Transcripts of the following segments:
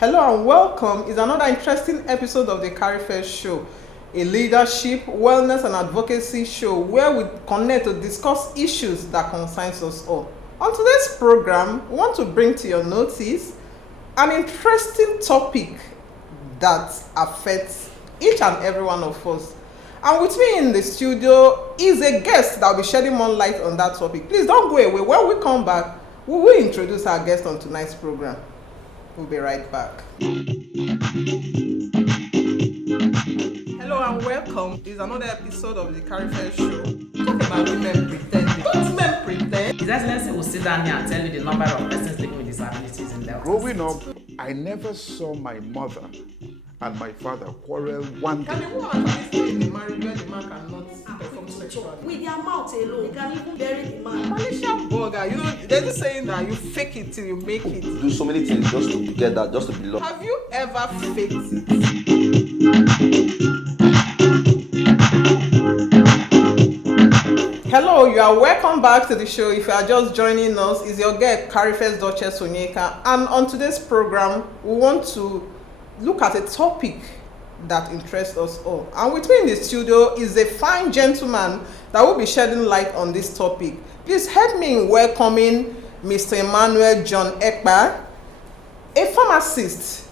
Hello and welcome. It's another interesting episode of the KARIFEST show, a leadership, wellness and advocacy show where we connect to discuss issues that concerns us all. On today's program, we want to bring to your notice an interesting topic that affects each and every one of us. And with me in the studio is a guest that will be shedding more light on that topic. Please don't go away. When we come back, we will introduce our guest on tonight's program. We'll be right back. Hello and welcome. It's another episode of the KARIFEST show. Talk about women pretending. Don't men pretend? His Excellency will sit down here and tell you the number of persons living with disabilities in their Growing up, I never saw my mother and my father quarrel one Can day. a woman actually stay in a marriage where the man cannot perform sexually? With their mouth alone, they can even bury the man. Malaysian burger, there's this saying that you fake it till you make it. Do so many things just to get that, just to be loved. Have you ever faked it? Hello, you are welcome back to the show. If you are just joining us, it's your girl KARIFEST Duchess Onyeka, and on today's program, we want to look at a topic that interests us all. And with me in the studio is a fine gentleman that will be shedding light on this topic. Please help me in welcoming Mr. Emmanuel John Ekpa, a pharmacist,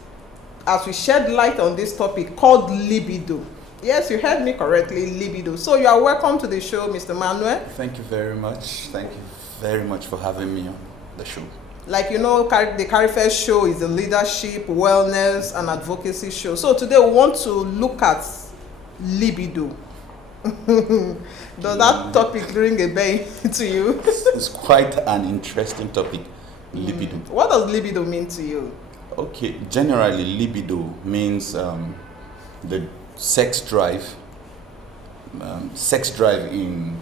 as we shed light on this topic called libido. Yes, you heard me correctly, libido. So you are welcome to the show, Mr. Manuel. Thank you very much. Thank you very much for having me on the show. Like you know, the KARIFEST show is a leadership, wellness, and advocacy show. So today we want to look at libido. Does that topic ring a bell to you? It's quite an interesting topic, libido. What does libido mean to you? Okay, generally libido means the sex drive in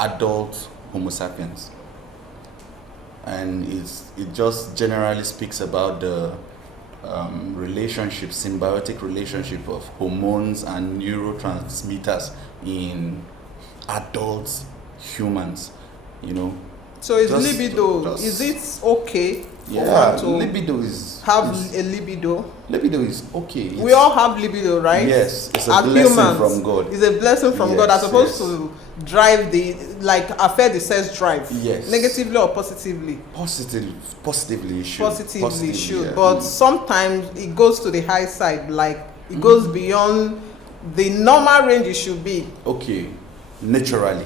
adult Homo sapiens. And it just generally speaks about the symbiotic relationship of hormones and neurotransmitters in adult humans, So is Just- libido, just- is it okay for Yeah, one to libido is have a libido? libido is okay. We all have libido, right? Yes, it's a As blessing humans, from God. It's a blessing from God. As Yes, opposed yes. to drive affect the sex drive. Yes. Negatively or positively? Positively it should. Positively it should. Yeah. But sometimes it goes to the high side, like it goes beyond the normal range it should be. Okay, naturally.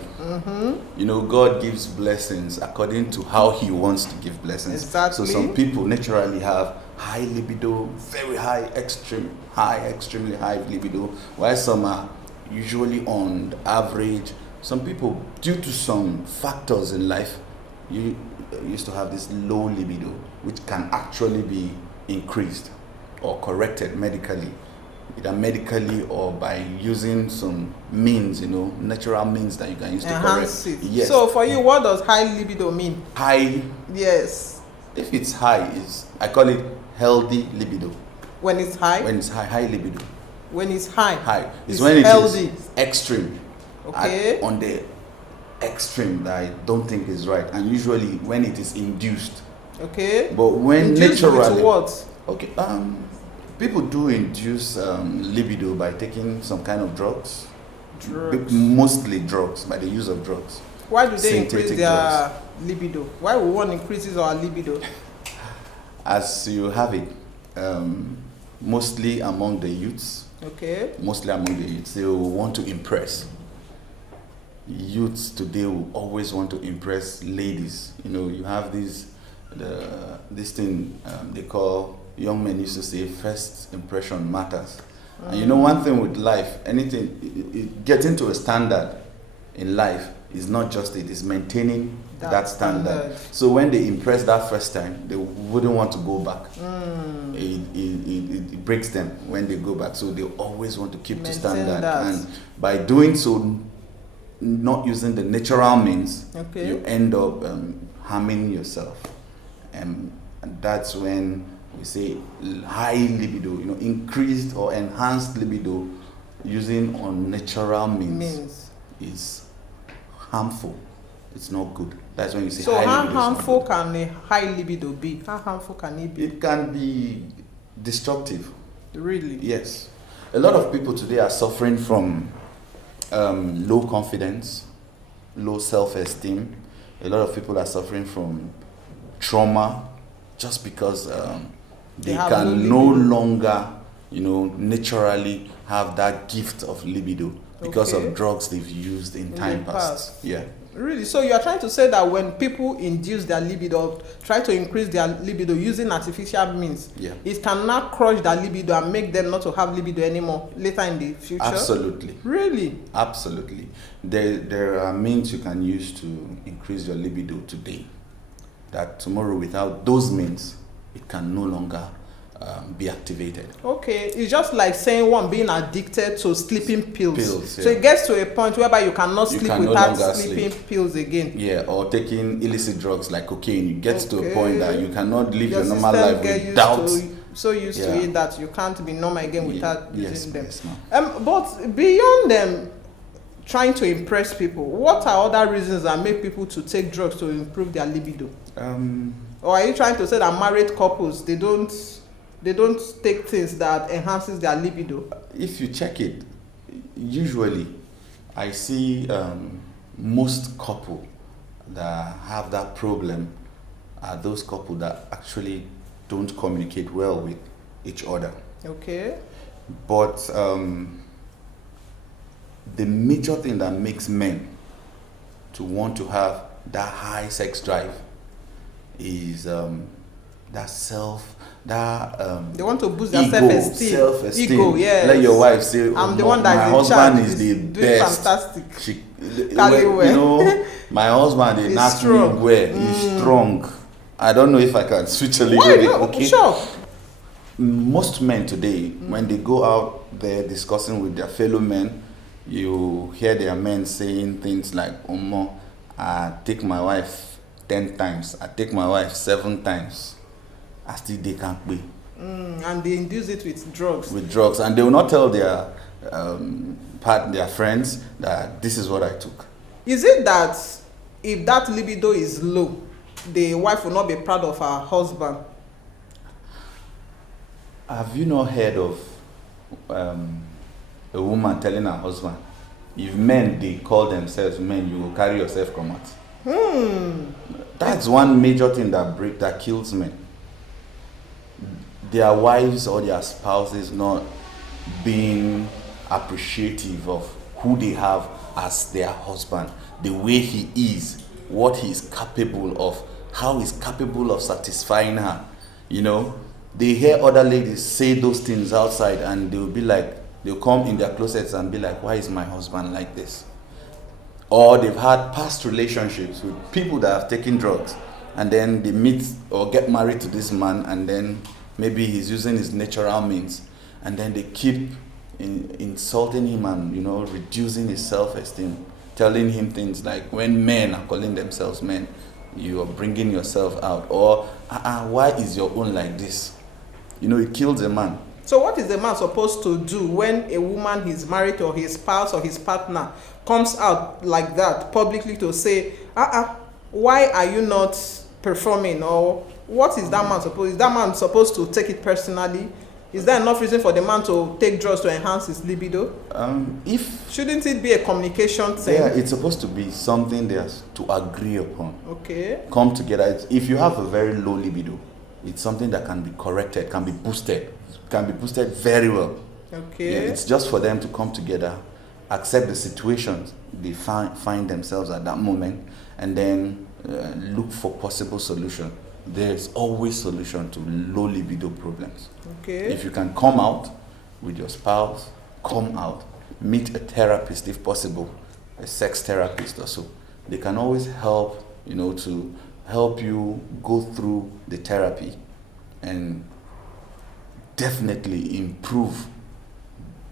God gives blessings according to how He wants to give blessings. Exactly. So some people naturally have high libido, very high, extremely high libido, while some are usually on the average. Some people, due to some factors in life, you used to have this low libido, which can actually be increased or corrected medically, either medically or by using some means, natural means that you can use to Enhance correct. it. Yes. So for you, what does high libido mean? High, Yes. if it's high, I call it healthy libido. When it's high? When it's high When libido. it's high. High. It's It's when it healthy. is extreme. Okay. On the extreme that I don't think is right. And usually when it is induced. Okay. But when Induced naturally. with what? Okay. People do induce libido by taking some kind of drugs. Drugs. Mostly drugs, by the use of drugs. Why do they Synthetic increase their drugs. libido? Why would one increases our libido? As you have it, mostly among the youths. Okay. They will want to impress. Youths today will always want to impress ladies. You have this thing they call, young men used to say, first impression matters. And one thing with life, getting to a standard in life is not just it's maintaining that standard. So when they impress that first time, they wouldn't want to go back. It breaks them when they go back. So they always want to keep to Maintain standard. that. And by doing so, not using the natural means, Okay. you end up harming yourself. And that's when we say high libido, increased or enhanced libido using unnatural means is harmful. It's not good. That's when you say So high how libido is not harmful good. can a high libido be? How harmful can it be? It can be destructive. Really? Yes. A lot of people today are suffering from low confidence, low self-esteem. A lot of people are suffering from trauma just because they have can low no libido. longer, naturally have that gift of libido because Okay. of drugs they've used in In time the past. past. Yeah. Really? So you are trying to say that when people induce their libido, try to increase their libido using artificial means, Yeah. it can now crush their libido and make them not to have libido anymore later in the future? Absolutely. Really? Absolutely. There are means you can use to increase your libido today. That tomorrow, without those means, it can no longer be activated. Okay, it's just like saying one being addicted to sleeping pills. Pills, So yeah. it gets to a point whereby you cannot You sleep can no without longer sleeping sleep. pills again. Yeah, or taking illicit drugs like cocaine. It gets to Okay. a point that you cannot live your normal system life get without. so used to Yeah. it that you can't be normal again without Yes, using them. yes, ma'am. But beyond them trying to impress people, what are other reasons that make people to take drugs to improve their libido? Or are you trying to say that married couples they don't take things that enhances their libido? If you check it, usually I see most couple that have that problem are those couple that actually don't communicate well with each other. Okay. But the major thing that makes men to want to have that high sex drive is They want to boost their self-esteem. self-esteem. Ego, yes. Let your wife say, I'm the one that my is in husband charge. is He's the doing best. fantastic. Well, well. my husband did He's not me strong. where he's strong. I don't know if I can switch a little Why? bit. No, Okay. sure. Most men today, when they go out there discussing with their fellow men, you hear their men saying things like, Omo, I take my wife 10 times, I take my wife 7 times. I still they can't pay. And they induce it with drugs. With drugs, and they will not tell their their friends that this is what I took. Is it that if that libido is low, the wife will not be proud of her husband? Have you not heard of a woman telling her husband, if men they call themselves men, you will carry yourself come out? That's one major thing that kills men. Their wives or their spouses not being appreciative of who they have as their husband, the way he is, what he is capable of, how he's capable of satisfying her. They hear other ladies say those things outside, and they'll be like, they'll come in their closets and be like, why is my husband like this? Or they've had past relationships with people that have taken drugs, and then they meet or get married to this man, and then maybe he's using his natural means, and then they keep insulting him and reducing his self-esteem, telling him things like, when men are calling themselves men, you are bringing yourself out, or why is your own like this? It kills a man. So what is the man supposed to do when a woman he's married to, or his spouse or his partner comes out like that publicly to say, why are you not performing? Or what is that man supposed? Is that man supposed to take it personally? Is there enough reason for the man to take drugs to enhance his libido? Shouldn't it be a communication thing? Yeah, it's supposed to be something there's to agree upon. Okay. Come together. If you have a very low libido, it's something that can be corrected, can be boosted very well. Okay. Yeah, it's just for them to come together, accept the situations they find themselves at that moment, and then look for possible solution. There's always solution to low libido problems. Okay. If you can come out with your spouse, come out, meet a therapist if possible, a sex therapist or so. They can always help, to help you go through the therapy and definitely improve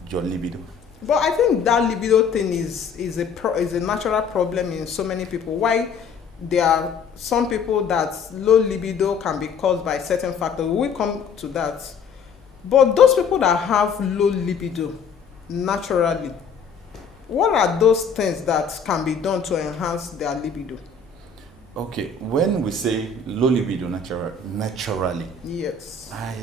your libido. But I think that libido thing is a natural problem in so many people. Why there are some people that low libido can be caused by certain factors. We come to that. But those people that have low libido naturally, what are those things that can be done to enhance their libido? Okay, when we say low libido naturally, Yes. I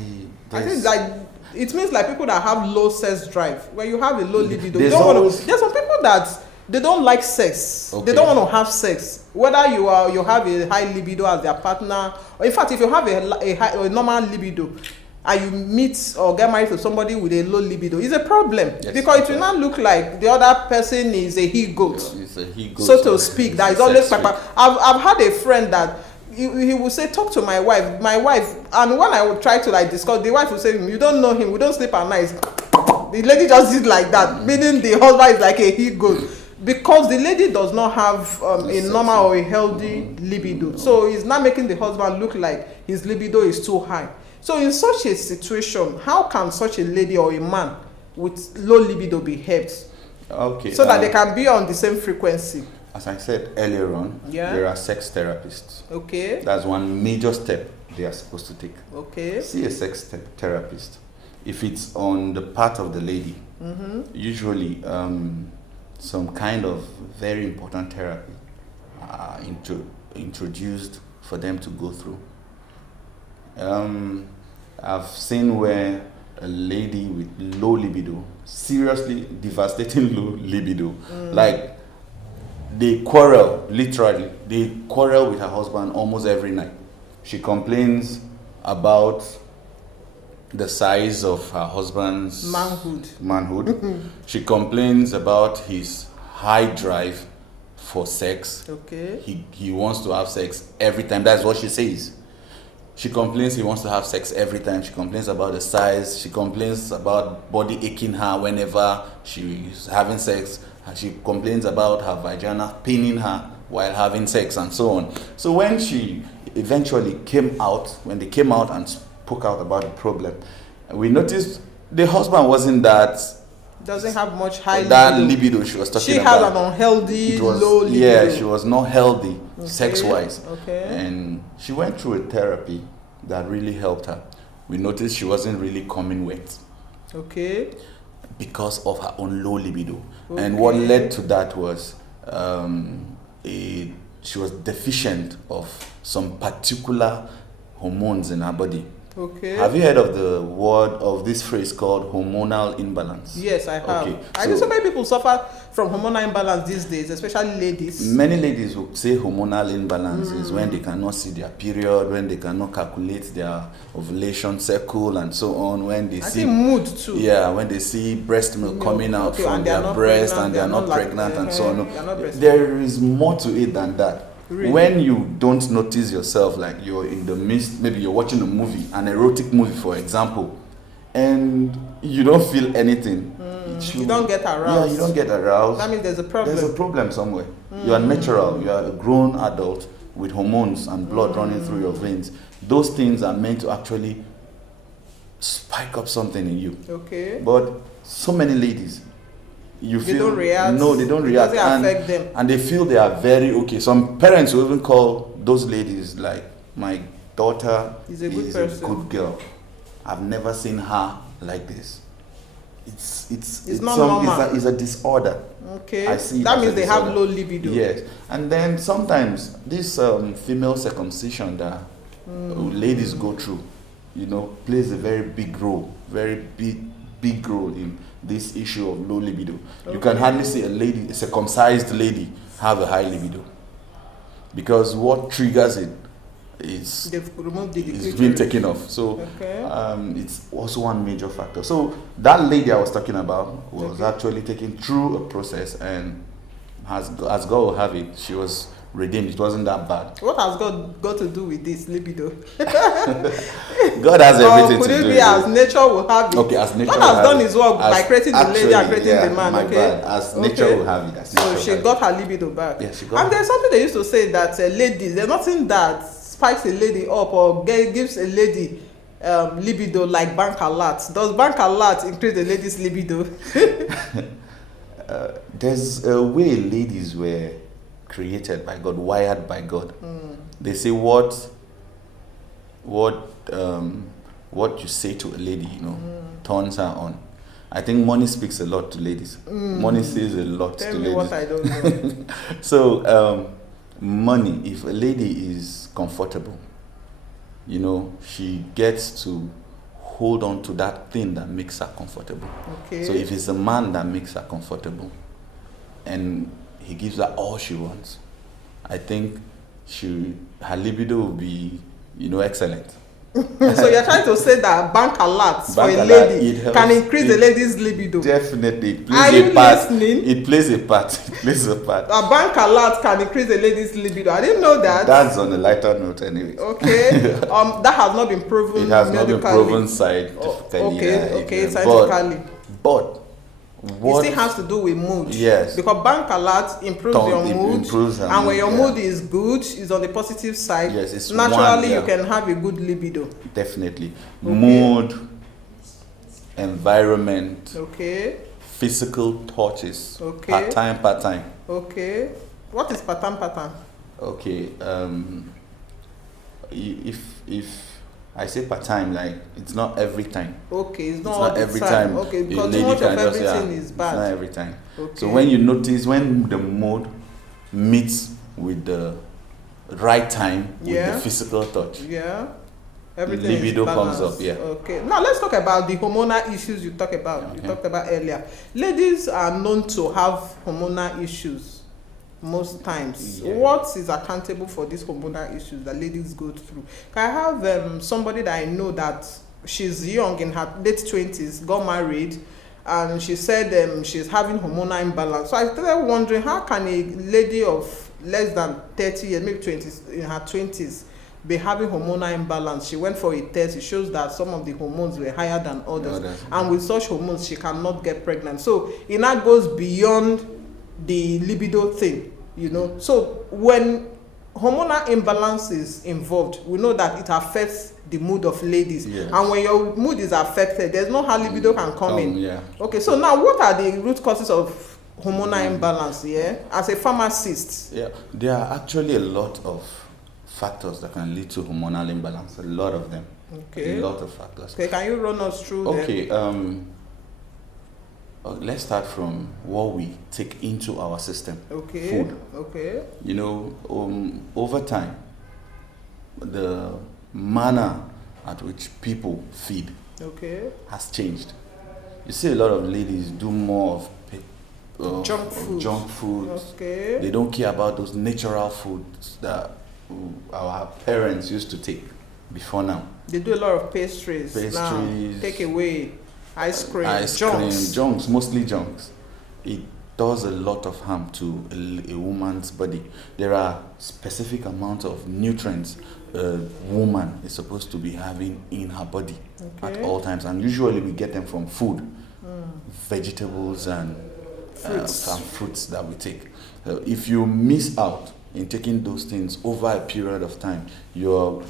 there's- think like it means like people that have low sex drive. When you have a low libido, you There's don't want always- to. There's some people that they don't like sex. Okay. They don't want to have sex. Whether you have a high libido as their partner, or in fact, if you have a normal libido and you meet or get married to somebody with a low libido, it's a problem. Yes, because it will okay. not look like the other person is a he goat. It's a he goes, So to speak, that is always sex like, I've had a friend that he will say, talk to my wife, and when I would try to like discuss, the wife will say, you don't know him, we don't sleep at night. The lady just did like that, meaning the husband is like a he goat, because the lady does not have a normal or a healthy libido. So it's not making the husband look like his libido is too high. So in such a situation, how can such a lady or a man with low libido be helped? Okay. So that they can be on the same frequency. As I said earlier on, Yeah. there are sex therapists. Okay. That's one major step they are supposed to take. Okay. See a sex therapist. If it's on the part of the lady, usually some kind of very important therapy are introduced for them to go through. I've seen where a lady with low libido, seriously devastating low libido, like they quarrel, literally, they quarrel with her husband almost every night. She complains about the size of her husband's manhood. She complains about his high drive for sex. Okay. He wants to have sex every time. That's what she says. She complains he wants to have sex every time. She complains about the size. She complains about body aching her whenever she's having sex. She complains about her vagina paining her while having sex and so on. So when she eventually came out, when they came out and spoke out about the problem, we noticed the husband wasn't Doesn't have much high that libido. libido she was talking She about. has an unhealthy It was- low libido. Yeah, she was not healthy sex-wise. Okay. And she went through a therapy that really helped her. We noticed she wasn't really coming wet Okay. because of her own low libido. And what led to that was she was deficient of some particular hormones in her body. Okay. Have you heard of the word of this phrase called hormonal imbalance? Yes, I have. Okay, I think so many people suffer from hormonal imbalance these days, especially ladies. Many ladies will say hormonal imbalance is when they cannot see their period, when they cannot calculate their ovulation cycle and so on, when they I see think mood too. yeah, when they see breast milk coming out okay, from and they are their not breast pregnant, and they are not pregnant and so they are not on. breastfeeding. There is more to it than that. Really? When you don't notice yourself, like you're in the midst, maybe you're watching a movie, an erotic movie for example, and you don't feel anything. You don't get aroused. Yeah, you don't get aroused. That means there's a problem. There's a problem somewhere. You are natural. You are a grown adult with hormones and blood running through your veins. Those things are meant to actually spike up something in you. Okay. But so many ladies, you They feel don't react. no, they don't It react, doesn't affect them. and they feel they are very okay. Some parents will even call those ladies like, my daughter Is a good a person. good girl. I've never seen her like this. It's not normal. It's a disorder. Okay. I see it That as means a they have disorder. low libido. Yes, and then sometimes this female circumcision that ladies go through, plays a very big role, big role in this issue of low libido. You can hardly see a circumcised lady have a high libido, because what triggers it is They've removed the it's been taken off. So Okay. it's also one major factor. So that lady I was talking about was actually taken through a process, and as God will have it, she was redeemed. It wasn't that bad. What has God got to do with this libido? God has Or everything could to it do be with as it. nature will have it? Okay, as nature God will has have done it. his work by As- creating the lady and actually, creating the yeah, man. my Okay. bad. As nature will have it. As nature So will she have it. got her libido back. Yeah, she got And there's something they used to say that ladies, there's nothing that spikes a lady up or gives a lady libido like bank alert. Does bank alert increase the lady's libido? There's a way ladies were created by God, wired by God. They say what you say to a lady, turns her on. I think money speaks a lot to ladies. Money says a lot Tell to me ladies. what I don't know. So money, if a lady is comfortable, you know, she gets to hold on to that thing that makes her comfortable. Okay. So if it's a man that makes her comfortable and he gives her all she wants, I think her libido will be, you know, excellent. So you're trying to say that bank alerts for Bank a alert, lady it helps. can increase the lady's libido? Definitely. It Are plays you a part. listening? It plays a part. It plays a part. A bank alert can increase a lady's libido. I didn't know that. That's on a lighter note anyway. Okay. That has not been proven. It has not been medically. proven scientifically. Okay, yeah. scientifically. But what It still has to do with mood. Yes. Because bank alert improves your It mood. improves her and when mood, your yeah. mood is good, is on the positive side, Yes, it's naturally yeah. you can have a good libido. Definitely. Okay. Mood, environment, Okay. physical touches. Okay. Part time. Okay. What is pattern? Okay. If I say part time, like it's not every time. Okay, it's not, It's all not the every time. time. Okay, A because too lady much of can just, everything yeah, is It's not bad. every time. Okay. So when you notice when the mood meets with the right time with Yeah. the physical touch, Yeah. Everything libido is comes balanced. up, yeah. Okay. Now let's talk about the hormonal issues you talked about. Okay. You talked about earlier. Ladies are known to have hormonal issues most times. Yeah. What is accountable for these hormonal issues that ladies go through? I have somebody that I know that she's young, in her late 20s, got married, and she said she's having hormonal imbalance. So I started wondering, how can a lady of less than 30 years, maybe 20s, in her 20s, be having hormonal imbalance? She went for a test. It shows that some of the hormones were higher than others. And with such hormones, she cannot get pregnant. So it now goes beyond the libido thing, you know. So when hormonal imbalance is involved, we know that it affects the mood of ladies. Yes. And when your mood is affected, there's no how libido can come in. yeah. Okay, so now what are the root causes of hormonal imbalance? Yeah, as a pharmacist. Yeah, there are actually a lot of factors that can lead to hormonal imbalance. A lot of them. Okay. A lot of factors. Okay, can you run us through them? Okay. Let's start from what we take into our system. Okay. Food. Okay. You know, over time, the manner at which people feed Okay. has changed. You see a lot of ladies do more of Junk food. Junk foods. Okay. They don't care about those natural foods that our parents used to take before now. They do a lot of pastries. Now. Pastries. Take away ice cream. Ice junks. cream, junks, mostly junks. It does a lot of harm to a woman's body. There are specific amounts of nutrients a woman is supposed to be having in her body at all times, and usually we get them from food, vegetables and fruits that we take. If you miss out in taking those things over a period of time, you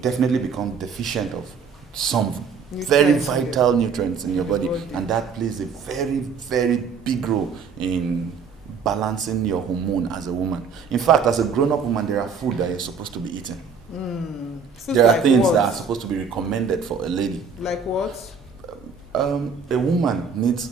definitely become deficient of some very vital nutrients in your body, and that plays a very, very big role in balancing your hormone as a woman. In fact, as a grown-up woman, there are food that you're supposed to be eating. There are things that are supposed to be recommended for a lady. Like what? A woman needs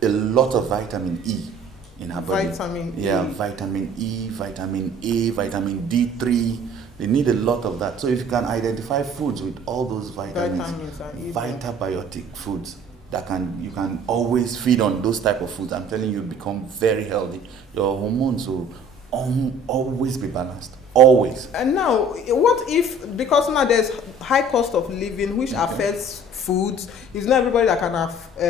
a lot of vitamin E in her body. Vitamin E. Yeah, vitamin E, vitamin A, vitamin D3. They need a lot of that. So if you can identify foods with all those vitamins vitabiotic foods that you can always feed on those type of foods, I'm telling you, become very healthy. Your hormones will always be balanced. Always. And now, what if, because now there's high cost of living which affects foods, it's not everybody that can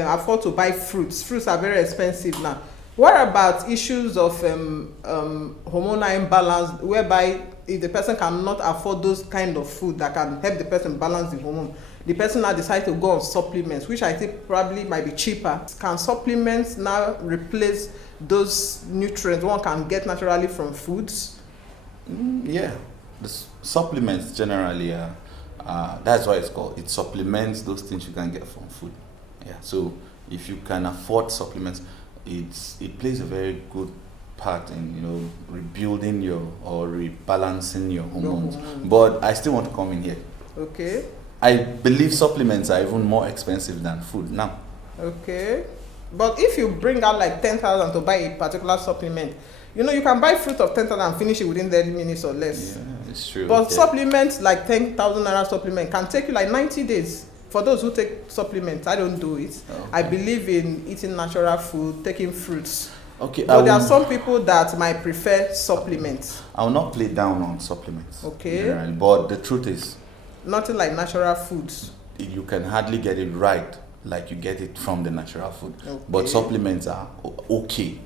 afford to buy fruits. Fruits are very expensive now. What about issues of hormonal imbalance, whereby if the person cannot afford those kind of food that can help the person balance the hormone, the person now decides to go on supplements, which I think probably might be cheaper. Can supplements now replace those nutrients one can get naturally from foods? Yeah, the supplements generally that's why it's called. It supplements those things you can get from food. Yeah, so if you can afford supplements, it plays a very good part in rebuilding or rebalancing your hormones. But I still want to come in here. Okay. I believe supplements are even more expensive than food now. Okay. But if you bring out like 10,000 to buy a particular supplement, You know, you can buy fruit of 10,000 and finish it within 30 minutes or less. Yeah, it's true. But supplements like 10,000 naira supplement can take you like 90 days. For those who take supplements, I don't do it. Okay. I believe in eating natural food, taking fruits. Okay. But there are some people that might prefer supplements. I will not play down on supplements. Okay. Generally, but the truth is, Nothing like natural foods. you can hardly get it right like you get it from the natural food. Okay. But supplements are okay.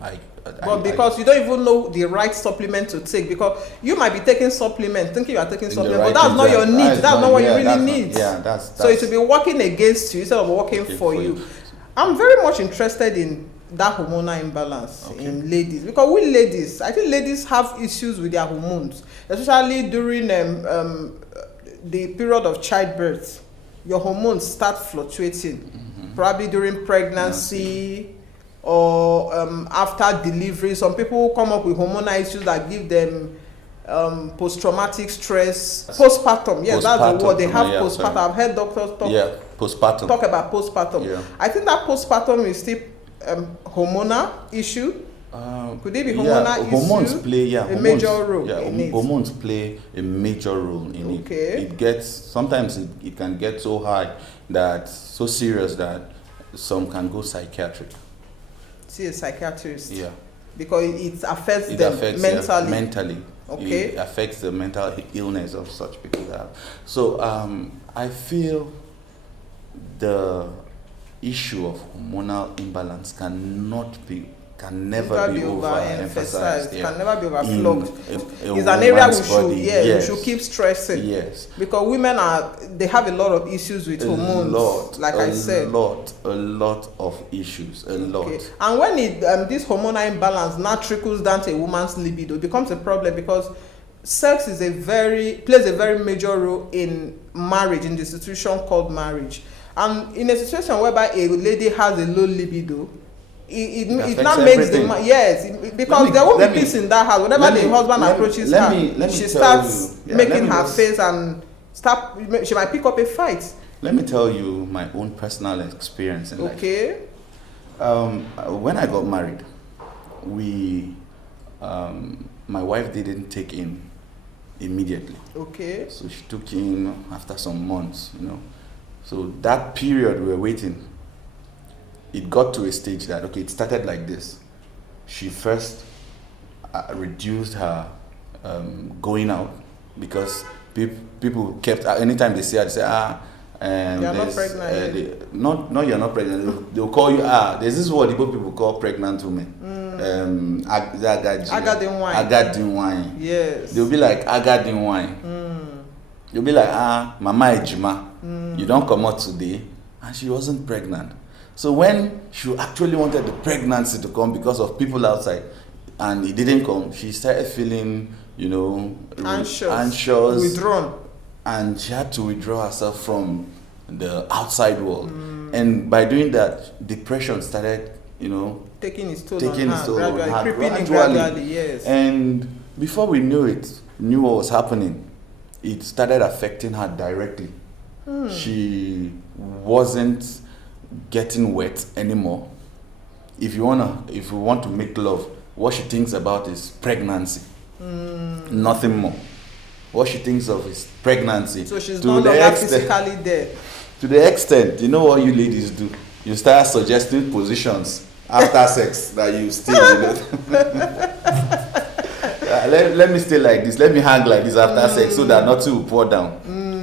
But because you don't even know the right supplement to take, because you might be taking supplement, thinking you are taking supplement, but that's not your need. That's not what you really need. So it will be working against you instead of working for you. I'm very much interested in that hormonal imbalance in ladies, because we ladies, I think ladies have issues with their hormones, especially during the period of childbirth. Your hormones start fluctuating, probably during pregnancy or after delivery. Some people come up with hormonal issues that give them post-traumatic stress, postpartum. Yes, that's the word. They have postpartum. I've heard doctors talk about postpartum. Yeah. I think that postpartum is still hormonal issue. Could it be hormonal issue? Hormones play a major role in it. Hormones play a major role in it. It gets, sometimes it can get so high, that so serious that some can go psychiatric. See a psychiatrist. Yeah. Because it affects them mentally. Mentally. Okay. It affects the mental illness of such people. So I feel the issue of hormonal imbalance can never be overemphasized. Can never be overflogged. It's an area we should keep stressing. Yes. Because women they have a lot of issues with hormones. A lot of issues. A lot. And when this hormonal imbalance now trickles down to a woman's libido, it becomes a problem, because sex plays a very major role in marriage, in the institution called marriage. And in a situation whereby a lady has a low libido, it now makes because there won't be peace in that house. Whenever the husband approaches her, she starts making her face and she might pick up a fight. Let me tell you my own personal experience in life. Okay. When I got married, my wife didn't take in immediately. Okay. So she took in after some months, So that period we were waiting, it got to a stage that, it started like this. She first reduced her going out, because people kept, anytime they see her, they say, you're not pregnant. Not you're not pregnant. They'll call you, there's this word people call pregnant women. Agadin wine. Yes. They'll be like, Agadin wine. They'll be like, Mama Ejima, you don't come out today. And she wasn't pregnant. So when she actually wanted the pregnancy to come because of people outside, and it didn't come, she started feeling, anxious, withdrawn. And she had to withdraw herself from the outside world. And by doing that, depression started, taking its toll on her, creeping gradually, yes. And before we knew what was happening, it started affecting her directly. She wasn't getting wet anymore. If you want to make love, what she thinks about is pregnancy. Nothing more. What she thinks of is pregnancy. So she's no longer physically there. To the extent, you know what you ladies do? You start suggesting positions after sex that you still, let me stay like this. Let me hang like this after sex so that nothing will pour down.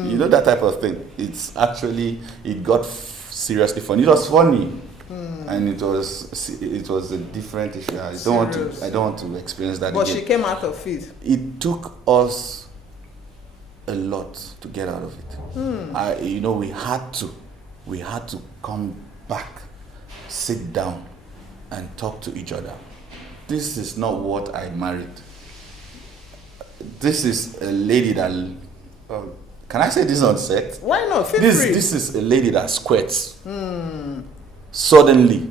You know, that type of thing. It got seriously funny. It was funny, and it was a different issue. I don't want to experience that again. But she came out of it. It took us a lot to get out of it. We had to come back, sit down, and talk to each other. This is not what I married. This is a lady that. Can I say this on set? Why not? Feel free. This is a lady that squirts. Suddenly,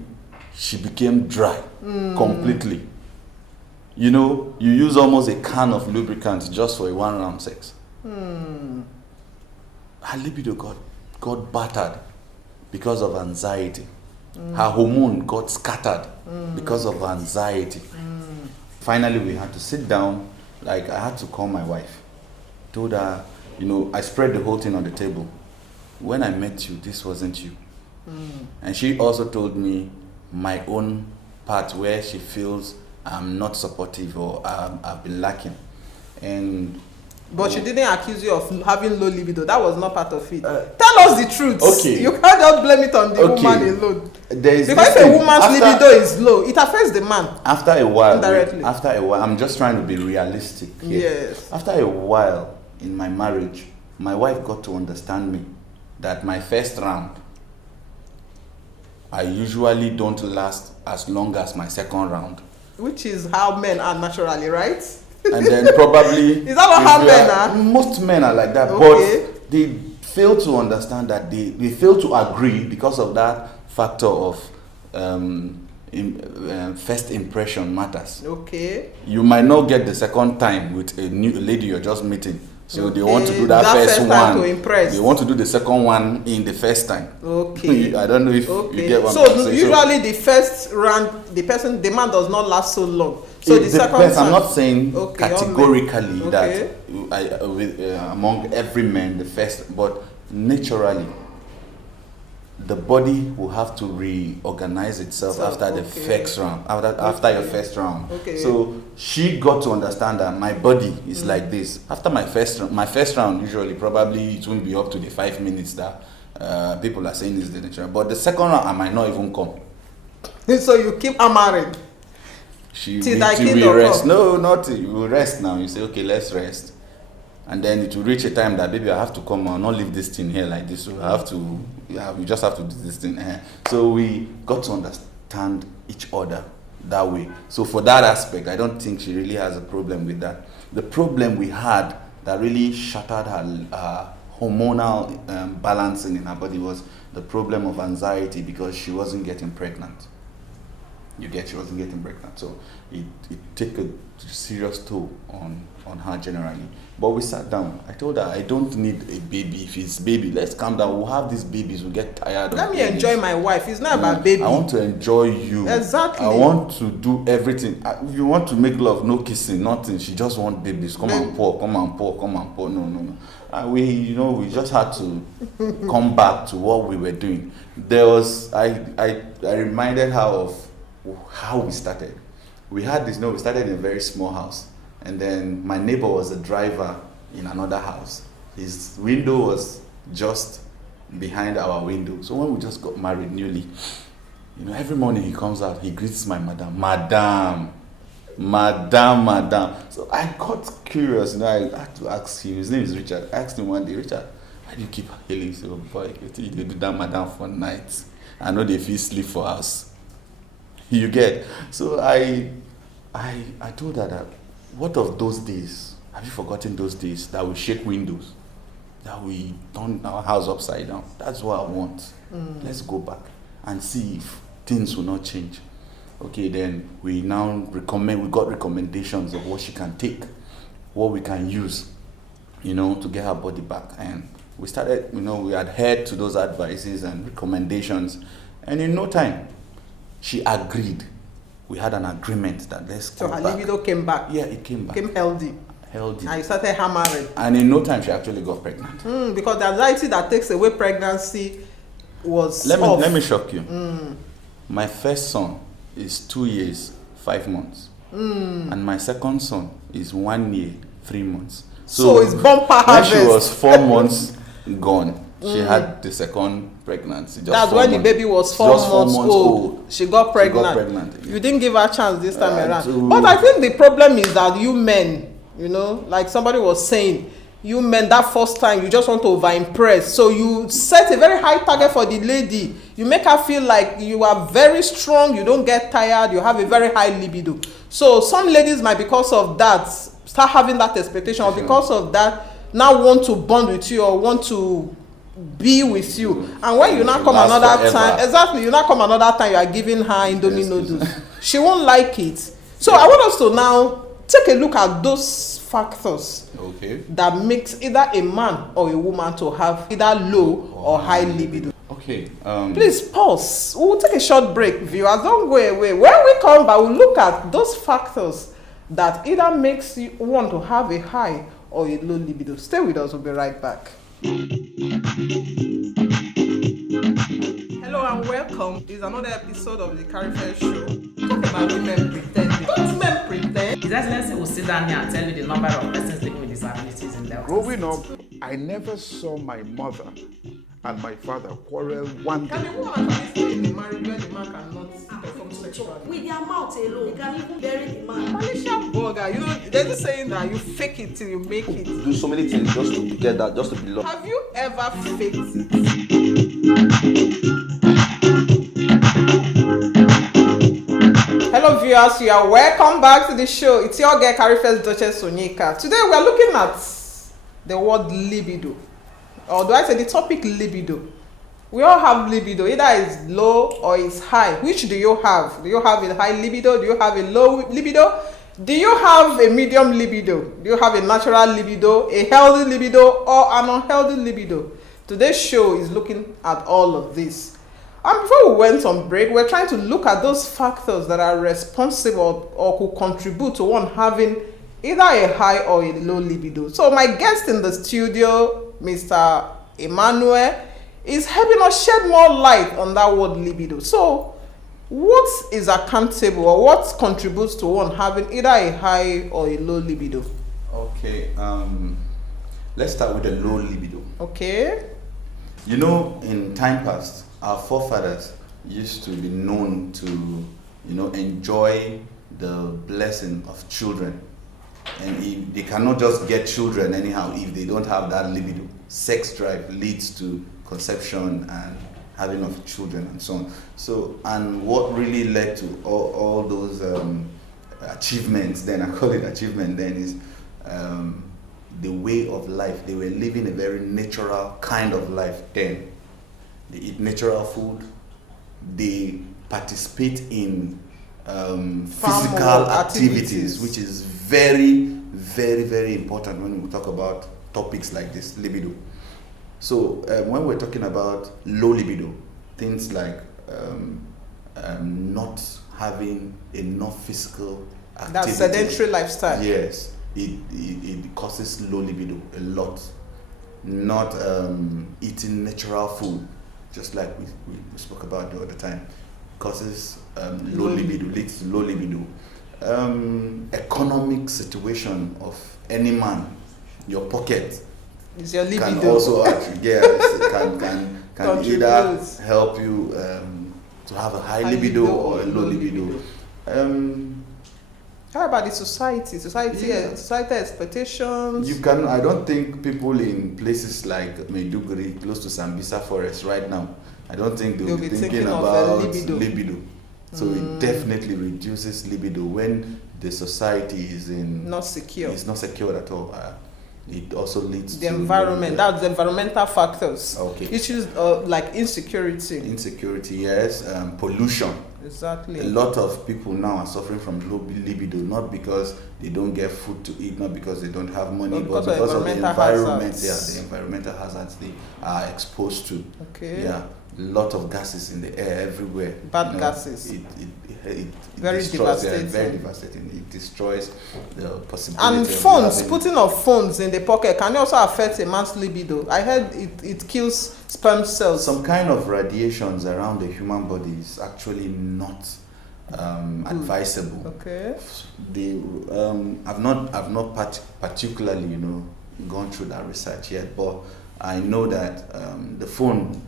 she became dry completely. You use almost a can of lubricant just for a one-round sex. Her libido got battered because of anxiety. Her hormone got scattered because of anxiety. finally we had to sit down. Like, I had to call my wife. Told her, I spread the whole thing on the table. When I met you, this wasn't you. And she also told me my own part where she feels I'm not supportive or I've been lacking. But she didn't accuse you of having low libido. That was not part of it. Tell us the truth. Okay. You can't just blame it on the woman alone. Because if a woman's libido is low, it affects the man. After a while, indirectly. I'm just trying to be realistic here. Yes. After a while in my marriage, my wife got to understand me that my first round, I usually don't last as long as my second round. Which is how men are naturally, right? And then probably is that not how men are? Most men are like that, okay. But they fail to understand that they fail to agree because of that factor of first impression matters. Okay. You might not get the second time with a new lady you're just meeting. So okay. They want to do that first one. To impress. They want to do the second one in the first time. Okay. I don't know if you get what I'm saying. So usually the first round, the man does not last so long. So the second time. I'm not saying categorically that among every man the first, but naturally the body will have to reorganize itself after the first round, after your first round. Okay. So she got to understand that my body is like this. After my first round, usually probably it won't be up to the 5 minutes that people are saying is the nature. But the second round, I might not even come. So you keep hammering. Till we rest. No, not you will rest now. You say, okay, let's rest. And then it will reach a time that, baby, I have to come. I'll not leave this thing here like this. So we just have to do this thing. So we got to understand each other that way. So for that aspect, I don't think she really has a problem with that. The problem we had that really shattered her hormonal balancing in her body was the problem of anxiety because she wasn't getting pregnant. She wasn't getting pregnant. So it took a serious toll on her generally. But we sat down. I told her, I don't need a baby. If it's baby, let's calm down. We'll have these babies. We'll get tired of Let me enjoy my wife. It's not about baby. I want to enjoy you. Exactly. I want to do everything. If you want to make love, no kissing, nothing. She just wants babies. Come and pour. No. We just had to come back to what we were doing. I reminded her of how we started. We started in a very small house. And then my neighbor was a driver in another house. His window was just behind our window. So when we just got married newly, every morning he comes out, he greets my madam. So I got curious, I had to ask him. His name is Richard. I asked him one day, Richard, why do you keep hailing? So, boy, you do that madam for nights. I know they feel sleep for us. You get. So I told her that, what of those days? Have you forgotten those days that we shake windows? That we turn our house upside down? That's what I want. Let's go back and see if things will not change. Okay, then we got recommendations of what she can take, what we can use, to get her body back. And we started, we adhered to those advices and recommendations. And in no time, she agreed. We had an agreement that let's go back. So her libido came back? Yeah, it came back. Came healthy? Healthy. And you started hammering? And in no time, she actually got pregnant. Because the anxiety that takes away pregnancy was Let me shock you. My first son is 2 years, 5 months. And my second son is 1 year, 3 months. So it's bumper harvest. When she was 4 months gone, she had the second pregnancy. That's when the baby was 4 months old. She got pregnant. You didn't give her a chance this time around. But I think the problem is that you men, like somebody was saying, you men, that first time, you just want to over-impress. So you set a very high target for the lady. You make her feel like you are very strong, you don't get tired, you have a very high libido. So some ladies might, because of that, start having that expectation, or because of that, now want to bond with you or want to be with you. And when you now come another time, you now come another time, you are giving her Indomie noodles. She won't like it. So I want us to now take a look at those factors that makes either a man or a woman to have either low or high libido. Okay. Please pause. We'll take a short break, viewers. Don't go away. When we come back, we'll look at those factors that either makes you want to have a high or a low libido. Stay with us, we'll be right back. Hello and welcome. This is another episode of the KARIFEST show. Talk about women pretending. Don't men pretend? His Excellency will sit down here and tell you the number of persons living with disabilities in Delta Growing State. up, I never saw my mother and my father quarrel one Can day. a woman actually stay in a marriage where the man cannot perform sexually? With their mouth alone, they can even bury the man. Malaysian burger, you know, there's this saying that you fake it till you make it. Do so many things just to get that, just to belong. Have you ever faked it? Hello viewers, you are welcome back to the show. It's your girl KARIFEST Duchess Onyeka. Today we are looking at the word libido. Or do I say the topic libido? We all have libido, either it's low or it's high. Which do you have? Do you have a high libido? Do you have a low libido? Do you have a medium libido? Do you have a natural libido, a healthy libido, or an unhealthy libido? Today's show is looking at all of this. And before we went on break, we're trying to look at those factors that are responsible or could contribute to one having either a high or a low libido. So my guest in the studio, Mr. Emmanuel, is helping us shed more light on that word libido. So what is accountable or what contributes to one having either a high or a low libido? Okay, let's start with the low libido. Okay. You know, in time past, our forefathers used to be known to, enjoy the blessing of children. And if they cannot just get children anyhow if they don't have that libido. Sex drive leads to conception and having of children and so on. So, and what really led to all those achievements then, I call it achievement then, is the way of life. They were living a very natural kind of life then. They eat natural food. They participate in physical activities, which is very, very, very important when we talk about topics like this, libido. So when we're talking about low libido, things like not having enough physical activity. That sedentary lifestyle. Yes, it causes low libido a lot. Not eating natural food, just like we spoke about the other time, causes low libido, leads to low libido. Economic situation of any man, your pocket Is your libido. can also can either Contribute. help you to have a high libido or a low libido. How about the society? Society expectations. You can. I don't think people in places like Maiduguri, close to Sambisa Forest, right now, I don't think they'll be thinking of about libido. So it definitely reduces libido when the society is Not secure. It's not secure at all. It also leads The to environment. That's the environmental factors. Okay. Issues like insecurity. Insecurity, yes. Pollution. Exactly. A lot of people now are suffering from low libido, not because they don't get food to eat, not because they don't have money, but because of the environment. hazards. Yeah, the environmental hazards they are exposed to. Okay. Yeah, a lot of gases in the air everywhere. Bad gases. It Very destroys, devastating. very devastating. It destroys the possibility. And of phones, having- putting of phones in the pocket can also affect a man's libido. I heard it kills sperm cells. Some kind of radiations around the human body is actually not advisable. Okay. I've not particularly gone through that research yet, but I know that the phone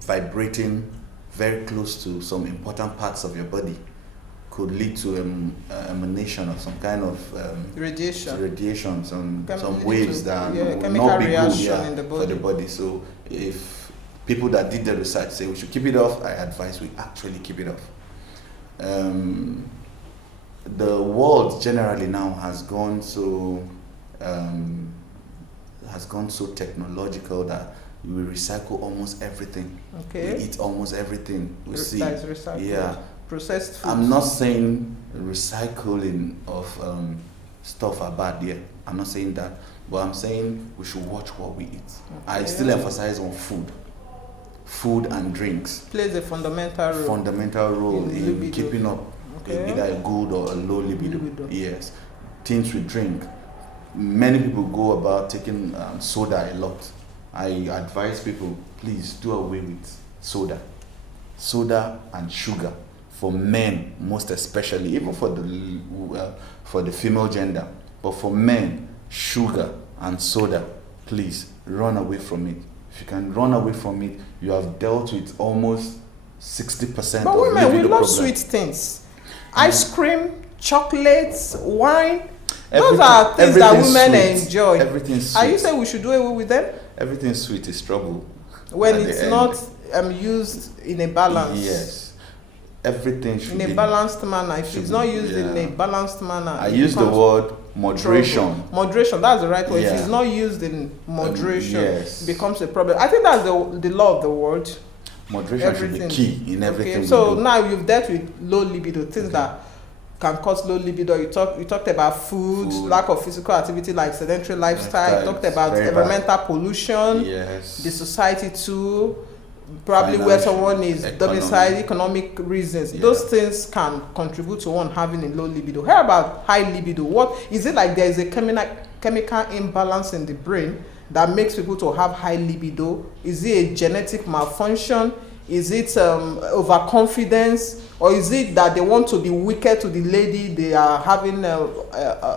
vibrating very close to some important parts of your body could lead to emanation of some kind of Radiation. some Lead waves to, that yeah, will chemical not be good reaction in the for the body. So if people that did the research say we should keep it off, I advise we actually keep it off. The world generally now has gone so technological that we recycle almost everything. Okay. We eat almost everything we see. That is recycled. Yeah. Processed food. I'm not saying recycling of stuff are bad yet. I'm not saying that. But I'm saying we should watch what we eat. I Okay. still emphasize on food. Food and drinks Plays a fundamental role. fundamental role In in libido. keeping up Okay. either a good or a low libido. Libido. Yes, things we drink. Many people go about taking soda a lot. I advise people, please do away with soda and sugar for men, most especially, even for the female gender. But for men, sugar and soda, please run away from it. If you can run away from it, you have dealt with almost 60% But of women, we libido love problem. sweet things. Ice cream, chocolates, wine. Those Everything- are things that everything's women sweet. enjoy. Everything's Are you sweet. saying we should do away with them? Everything sweet is trouble. When at the it's end. not used in a balance. Yes. Everything should In a be balanced manner. If it's not used in a yeah. balanced manner, I it use the becomes word moderation. trouble. Moderation, that's the right word. If Yeah. it's not used in moderation, yes. it becomes a problem. I think that's the law of the world. Moderation should be key in everything we So do. now you've dealt with low libido, things that can cause low libido. You talked about food, lack of physical activity like sedentary lifestyle. You talked about Very environmental pollution, Yes. the society too, probably where Financial, someone is economic. domiciled, economic reasons. Yeah. Those things can contribute to one having a low libido. How about high libido? What is it like? There is a chemical imbalance in the brain that makes people to have high libido. Is it a genetic malfunction? Is it overconfidence? Or is it that they want to be wicked to the lady they are having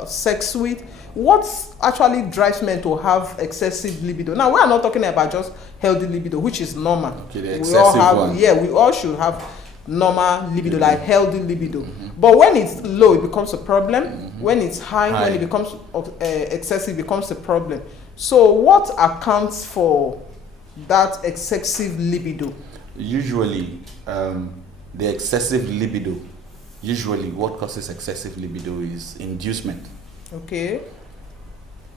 sex with? What actually drives men to have excessive libido? Now, we are not talking about just healthy libido, which is normal. Okay, the We all excessive have, one. yeah, we all should have normal libido, like healthy libido. But when it's low, it becomes a problem. When it's high, when it becomes excessive, it becomes a problem. So, what accounts for that excessive libido? Usually, the excessive libido, usually what causes excessive libido is inducement. Okay,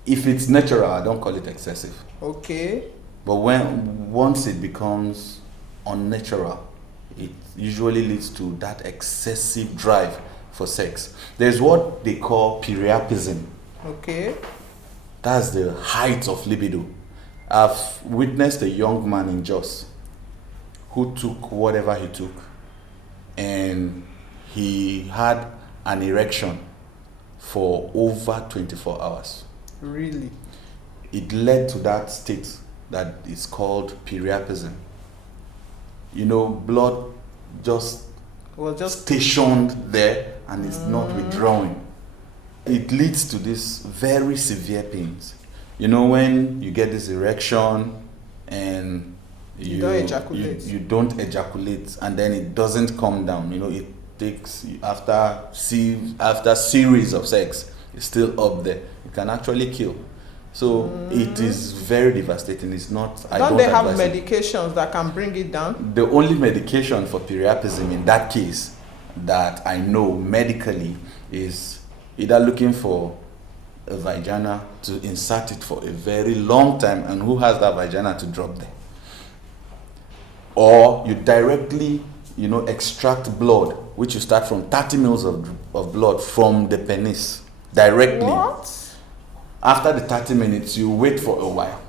If it's natural, I don't call it excessive. okay, But once it becomes unnatural, it usually leads to that excessive drive for sex. There's what they call priapism. okay. That's the height of libido. I've witnessed a young man in Jos who took whatever he took, and he had an erection for over 24 hours. Really? It led to that state that is called priapism. You know, blood just Well, just stationed there and is not withdrawing. It leads to these very severe pains. You know, when you get this erection and You don't ejaculate. you don't ejaculate, and then it doesn't come down. You know, it takes after series of sex, it's still up there. It can actually kill. So it is very devastating. It's not. don't they have advise it. medications that can bring it down? The only medication for priapism in that case that I know medically is either looking for a vagina to insert it for a very long time, and who has that vagina to drop there, or you directly, extract blood, which you start from 30 mils of blood from the penis directly. What? After the 30 minutes, you wait for a while,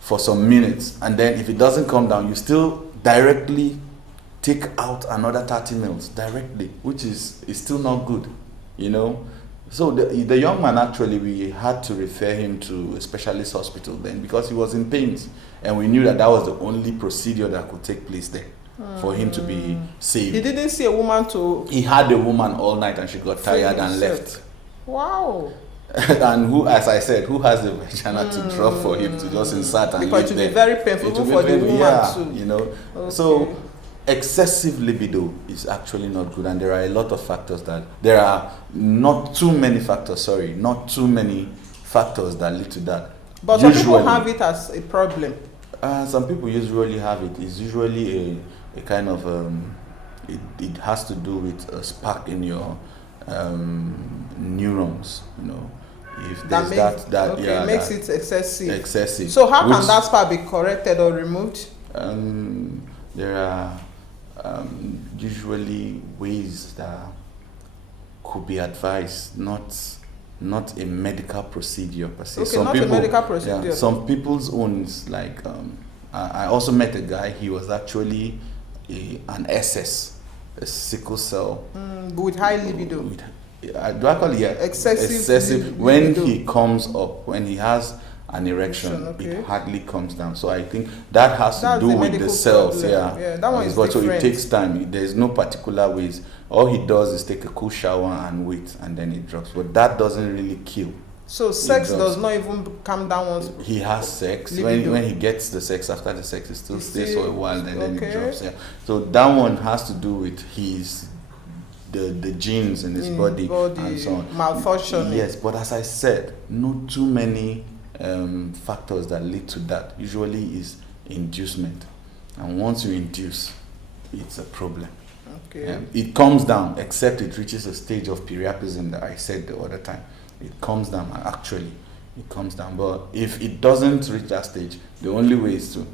for some minutes, and then if it doesn't come down, you still directly take out another 30 mils directly, which is still not good, So the young man, actually, we had to refer him to a specialist hospital then because he was in pains, and we knew that was the only procedure that could take place there for him to be saved. He didn't see a woman to He had the woman all night and she got tired and himself. left. Wow. And who, as I said, who has the vagina to drop for him to just insert and Because it leave will be there? very painful It will for be the painful, woman yeah, too. Okay. So excessive libido is actually not good, and there are a lot of factors not too many factors that lead to that. But some people have it as a problem. Some people usually have it. It's usually a kind of it has to do with a spark in your neurons. If That there's makes, makes it excessive. Excessive. So how can that part be corrected or removed? There are usually ways that could be advised, not a medical procedure per se. Okay, not a medical procedure. Yeah, some people's own is like I also met a guy. He was actually an SS. a sickle cell. With high libido. Do I call it excessive? When libido. he comes up, when he has an erection, Okay. it hardly comes down. So I think that has That's to do the with the medical cells. problem. Yeah, that one is But so it different. takes time. There's no particular ways. All he does is take a cool shower and wait, and then it drops. But that doesn't really kill. So sex It does not even come down once. He has sex. Libido. When he gets the sex, after the sex, it still It stays still- for a while, and then okay. it drops. Yeah. So that one has to do with the genes in his body and so on. Malfunctioning. Yes, but as I said, not too many factors that lead to that. Usually is inducement, and once you induce, it's a problem. Okay. It comes down, except it reaches a stage of priapism that I said the other time. It comes down, actually. It comes down. But if it doesn't reach that stage, the only way is to...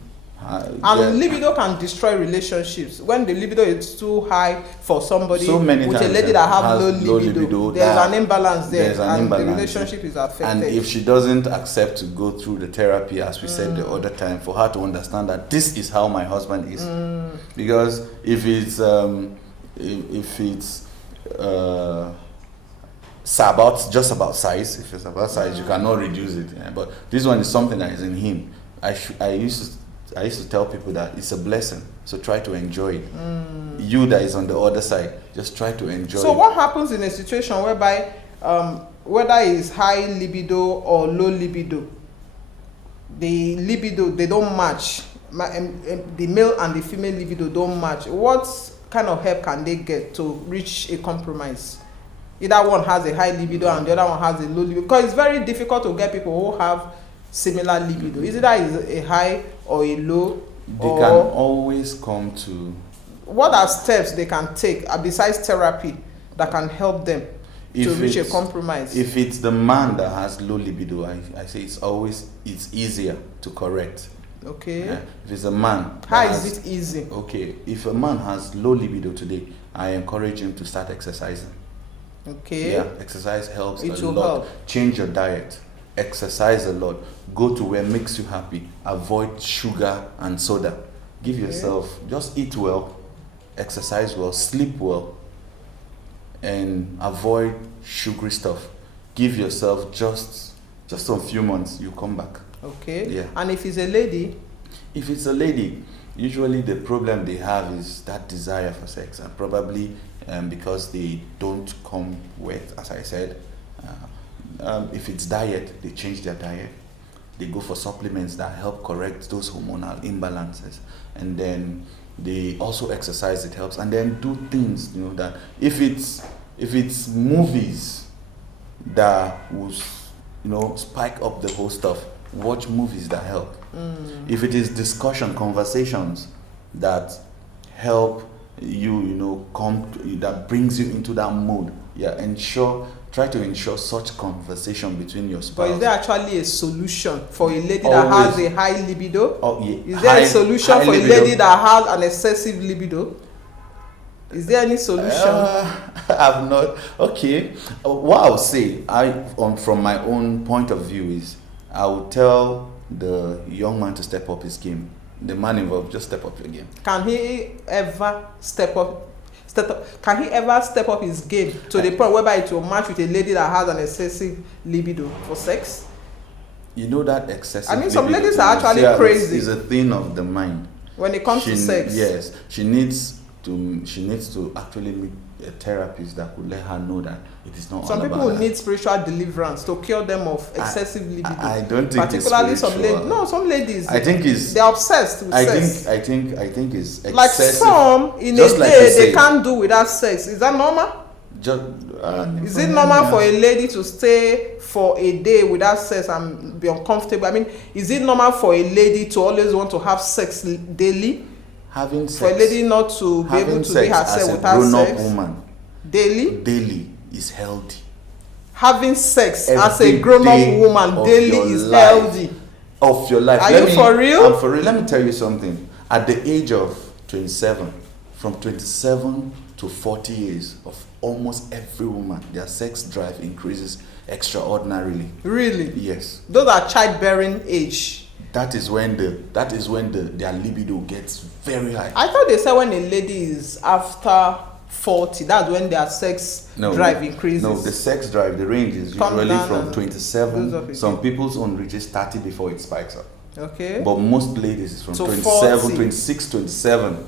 and libido can destroy relationships. When the libido is too high for somebody So many with a times lady that has have low libido, there's an imbalance there, there's an and imbalance. the relationship is affected. And if she doesn't accept to go through the therapy, as we said the other time, for her to understand that this is how my husband is, because if it's just about size, if it's about size, you cannot reduce it. Yeah? But this one is something that is in him. I used to tell people that it's a blessing, so try to enjoy it. You that is on the other side, just try to enjoy it. So what happens in a situation whereby whether it's high libido or low libido, the libido, they don't match, the male and the female libido don't match? What kind of help can they get to reach a compromise? Either one has a high libido and the other one has a low libido, because it's very difficult to get people who have similar libido. Is it that is a high or a low? They can always come to... What are steps they can take besides therapy that can help them to reach a compromise? If it's the man that has low libido, I say it's easier to correct. Okay. Yeah. If it's a man... How is it easy? Okay, if a man has low libido today, I encourage him to start exercising. Okay. Yeah, exercise helps It a will lot. help. Change your diet. Exercise a lot. Go to where makes you happy. Avoid sugar and soda. Give yourself, just eat well, exercise well, sleep well, and avoid sugary stuff. Give yourself just a few months, you come back. Okay. Yeah. And if it's a lady? If it's a lady, usually the problem they have is that desire for sex, and probably because they don't come wet, as I said. If it's diet, they change their diet. They go for supplements that help correct those hormonal imbalances, and then they also exercise. It helps, and then do things that if it's movies that will spike up the whole stuff. Watch movies that help. If it is discussion, conversations that help you, that brings you into that mood. Yeah, try to ensure such conversation between your spouse. But is there actually a solution for a lady that has a high libido? Oh, yeah. Is there a solution for libido. a lady that has an excessive libido? Is there any solution? I've not. Okay. What I would say, from my own point of view, is I would tell the young man to step up his game. The man involved, just step up your game. Can he ever step up? Can he ever step up his game to the point whereby it will match with a lady that has an excessive libido for sex? You know that excessive. I mean, some libido ladies are actually crazy. It's a thing of the mind. When it comes to sex. Yes, she needs to actually meet a therapist that could let her know that it is not. Some all people about need spiritual deliverance to cure them of excessive libido. I don't think particularly it's some ladies. spiritual. No, some ladies. I think it's. They're obsessed with sex. I think it's excessive. Like some in Just a like day you say, they can't do without sex. Is that normal? Is it normal for a lady to stay for a day without sex and be uncomfortable? I mean, is it normal for a lady to always want to have sex daily? Having sex. For a lady not to be able to be herself without sex woman daily is healthy. Having sex Every as a grown-up day woman of daily your is life. healthy. Of your life. Are you for real? I'm for real. Let me tell you something. At the age of 27, from 27 to 40 years, of almost every woman, their sex drive increases extraordinarily. Really? Yes. Those are childbearing age. That is when their libido gets very high. I thought they said when a lady is after 40, that's when their sex drive increases. No, the sex drive, the range is Come usually down from and 27. goes up Some again. people's own reaches 30 before it spikes up. Okay. But most ladies is from So 27, 40. 26, 27,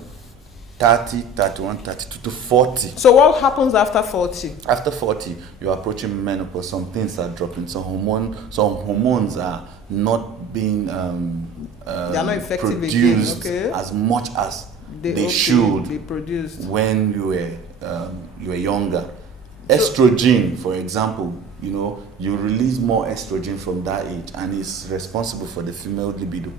30, 31, 32 to 40. So what happens after 40? After 40, you're approaching menopause. Some things are dropping. Some hormones are not being They are not effective again, produced okay. as much as they Okay, should be produced. when you were younger. Estrogen, for example, you release more estrogen from that age, and it's responsible for the female libido.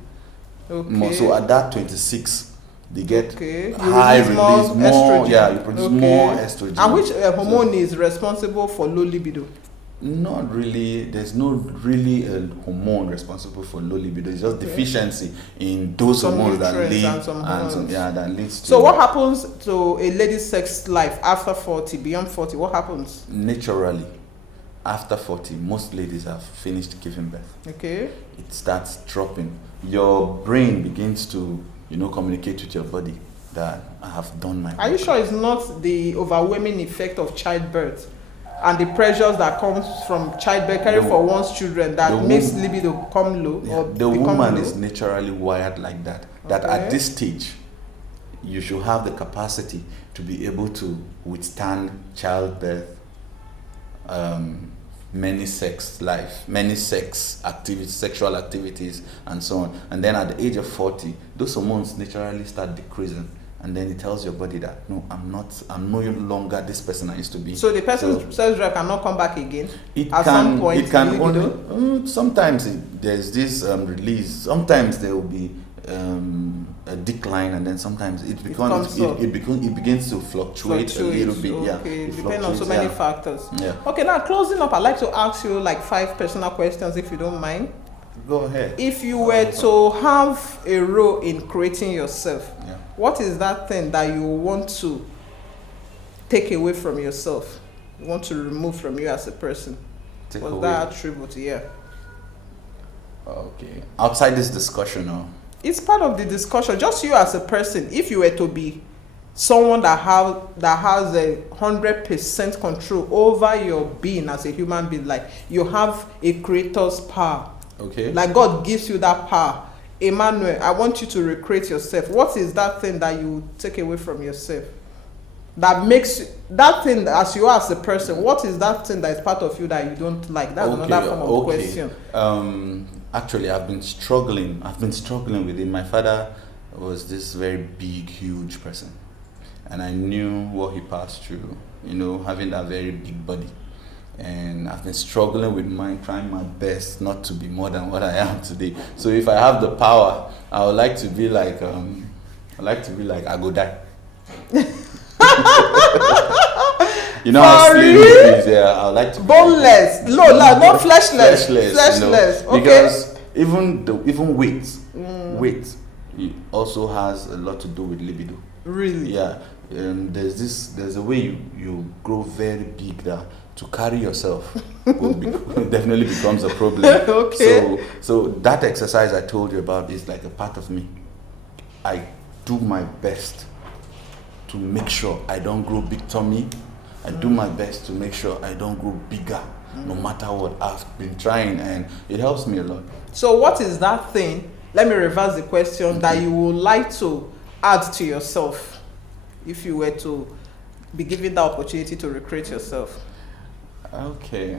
Okay. So at that 26, they get You high release more estrogen. Yeah, you produce more estrogen. And which hormone is responsible for low libido? Not really. There's no really a hormone responsible for low libido. It's just deficiency in those Some hormones that nutrients lead and some hormones. that leads to. So what happens to a lady's sex life after 40, beyond 40? What happens? Naturally, after 40, most ladies have finished giving birth. Okay. It starts dropping. Your brain begins to, communicate with your body that I have done my. Are you sure it's not the overwhelming effect of childbirth and the pressures that comes from childbirth caring for one's children that makes libido come low? Yeah, Or the become woman low? is naturally wired like that. That Okay. at this stage, you should have the capacity to be able to withstand childbirth, many sex activities, sexual activities, and so on. And then at the age of 40, those hormones naturally start decreasing. And then it tells your body that, no, I'm no longer this person I used to be. So the person's sex drive cannot come back again It at can, some point. it can libido? only, sometimes there's this release. Sometimes there will be a decline, and then sometimes it begins to fluctuate a little bit. Okay, Yeah, it depend on so fluctuates, many yeah. factors. Yeah. Okay, now closing up, I'd like to ask you like 5 personal questions if you don't mind. Go ahead. If you were to have a role in creating yourself, Yeah. what is that thing that you want to take away from yourself? You want to remove from you as a person? Take What's away. that attribute? Yeah. Okay. Outside this discussion, now. It's part of the discussion. Just you as a person, if you were to be someone that has a 100% control over your being as a human being, like you have a creator's power. Okay. Like God gives you that power. Emmanuel, I want you to recreate yourself. What is that thing that you take away from yourself? That makes that thing as you are as a person, what is that thing that is part of you that you don't like? That's another form of question. Actually, I've been struggling with it. My father was this very big, huge person, and I knew what he passed through, having that very big body. And I've been struggling with mine, trying my best not to be more than what I am today. So if I have the power, I would like to be like I go die. How slim it is, yeah. I would like to be boneless, not fleshless. Fleshless. Okay. Because even weight it also has a lot to do with libido. Really? Yeah. There's a way you grow very big that to carry yourself definitely becomes a problem. Okay. So that exercise I told you about is like a part of me. I do my best to make sure I don't grow big tummy. I do my best to make sure I don't grow bigger, no matter what. I've been trying, and it helps me a lot. So what is that thing? Let me reverse the question that you would like to add to yourself if you were to be given the opportunity to recreate yourself. Okay.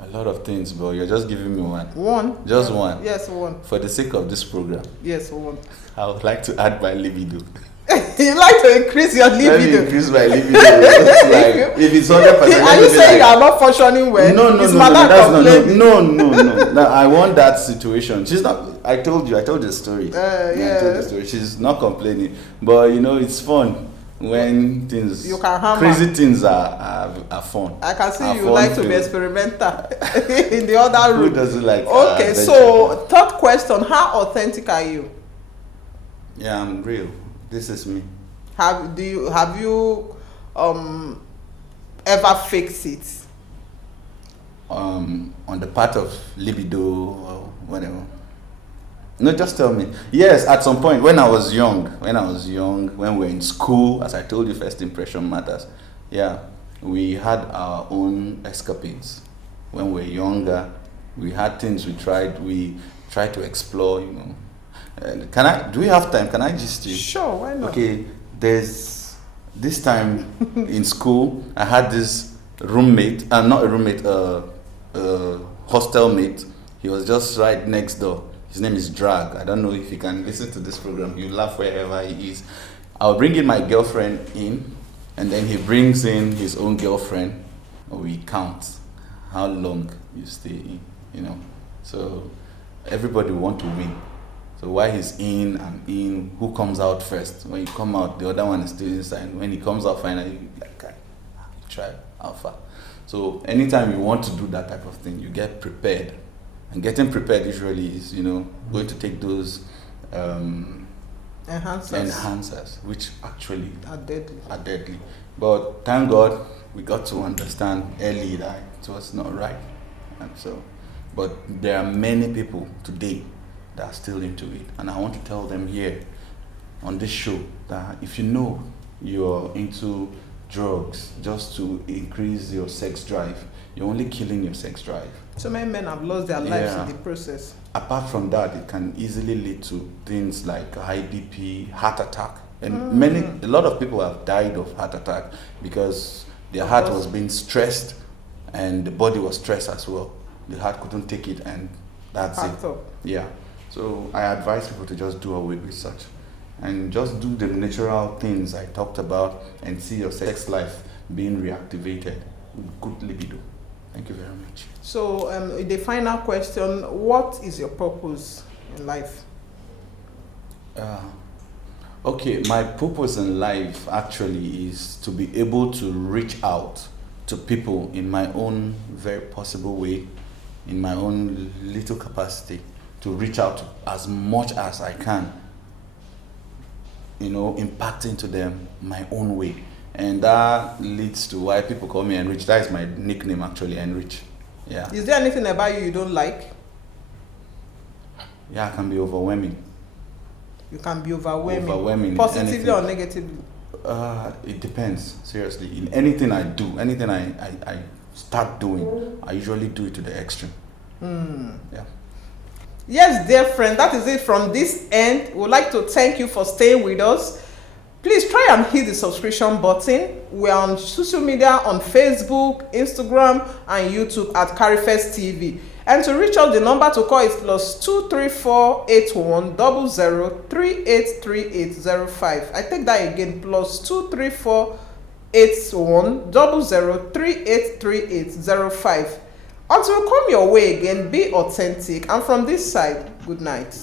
A lot of things, but you're just giving me one. One? Just one. Yes, one. For the sake of this program, Yes, one. I would like to add my libido. You like to increase your Let me libido. increase my libido. It's like, if it's 100%, Are you saying you are not functioning well? No, Is no, madam that's complaining? no. Now, I want that situation. She's not. I told the story. Yeah. I told the story. She's not complaining, but it's fun when things. You can hammer. Crazy things are fun. I can see Are you fun like to be filled. experimental in the other Who room. doesn't like? Okay, adventure? so third question: how authentic are you? Yeah, I'm real. This is me. Have you ever faked it? On the part of libido or whatever. No, just tell me. Yes, at some point when I was young, when we were in school, as I told you, first impression matters. Yeah, we had our own escapades. When we were younger, we had things we tried. We tried to explore. Can I? Do we have time? Can I just you? Sure, why not? Okay, there's this time in school, I had this roommate, not a roommate, hostel mate. He was just right next door. His name is Drag. I don't know if you can listen to this program. You laugh wherever he is. I'll bring in my girlfriend in, and then he brings in his own girlfriend. We count how long you stay in, So everybody want to win. So while he's in and in, who comes out first? When you come out, the other one is still inside. When he comes out finally, you like, try alpha. So anytime you want to do that type of thing, you get prepared. And getting prepared usually is, going to take those enhancers, which actually are deadly. But thank God we got to understand early that it was not right. And so, but there are many people today that are still into it. And I want to tell them here on this show that if you're into drugs just to increase your sex drive, you're only killing your sex drive. So many men have lost their lives in the process. Apart from that, it can easily lead to things like high BP, heart attack. And a lot of people have died of heart attack because their heart was being stressed and the body was stressed as well. The heart couldn't take it and that's it. Yeah. So I advise people to just do away with such and just do the natural things I talked about and see your sex life being reactivated with good libido. Thank you very much. So the final question, what is your purpose in life? Okay, my purpose in life actually is to be able to reach out to people in my own very possible way, in my own little capacity, to reach out to as much as I can, impacting to them my own way. And that leads to why people call me Enrich. That is my nickname actually, Enrich. Yeah. Is there anything about you don't like? Yeah, I can be overwhelming. You can be overwhelming. Overwhelming. Positively or negatively? It depends, seriously. In anything I do, anything I start doing, I usually do it to the extreme. Yeah. Yes, dear friend, that is it from this end. We would like to thank you for staying with us. Please try and hit the subscription button. We're on social media on Facebook, Instagram, and YouTube at KARIFEST TV. And to reach us, the number to call is +234 81 00 383805. I take that again, +234 81 00 383805. Until we come your way again, be authentic. And from this side, good night.